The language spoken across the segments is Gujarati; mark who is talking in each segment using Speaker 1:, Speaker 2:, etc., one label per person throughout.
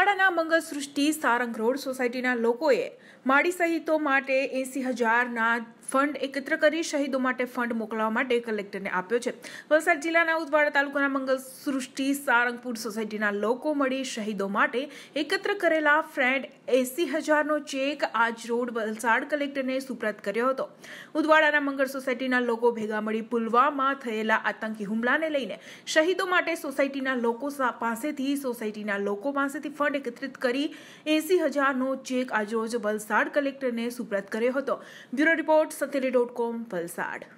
Speaker 1: ઉદવાડાના મંગલ સૃષ્ટિ સારંગ રોડ સોસાયટીના લોકોએ માડી સહિતો માટે એસી હજારના ફંડ એકત્ર કરી શહીદો માટે ફંડ મોકલવા માટે કલેક્ટરને આપ્યો છે. વલસાડ જિલ્લાના ઉદવાડા તાલુકાના મંગલ સૃષ્ટિ સારંગપુર સોસાયટીના લોકો મળી શહીદો માટે એકત્ર કરેલા ફ્રેન્ડ એસી હજારનો ચેક આજ રોડ વલસાડ કલેક્ટરને સુપ્રત કર્યો હતો. ઉદવાડાના મંગળ સોસાયટીના લોકો ભેગા મળી પુલવામા થયેલા આતંકી હુમલાને લઈને શહીદો માટે સોસાયટીના લોકો પાસેથી સોસાયટીના લોકો પાસેથી ફંડ એકત્રિત કરી એસી હજારનો ચેક આજરોજ વલસાડ કલેક્ટરને સુપ્રત કર્યો હતો. Bureau report સત્યરી dot com Valsad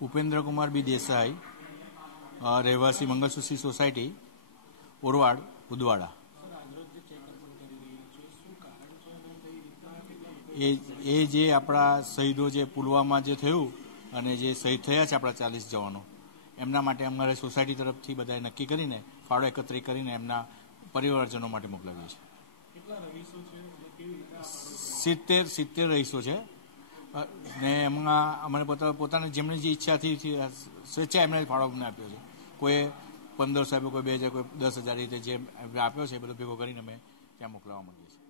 Speaker 2: Upendrakumar બી દેસાઈ અ, રહેવાસી મંગળસુશી સોસાયટી ઓરવાડ ઉદવાડા એ એ જે આપણા શહીદો જે પુલવામા જે થયું અને જે શહીદ થયા છે આપણા ચાલીસ જવાનો, એમના માટે અમારે સોસાયટી તરફથી બધાએ નક્કી કરીને, ફાળો એકત્રિત કરીને એમના પરિવારજનો માટે મોકલાવીએ છીએ. સિત્તેર સિત્તેર રહીશો છે. ને એમાં અમારે પોતા, પોતાની જેમની જે ઈચ્છાથી સ્વેચ્છા એમને ફાળો અમને આપ્યો છે. કોઈ પંદરસો આપ્યો કોઈ બે હજાર, કોઈ દસ હજાર રીતે જે આપ્યો છે એ બધો ભેગો કરીને અમે ત્યાં મોકલાવવા માંગીએ છીએ.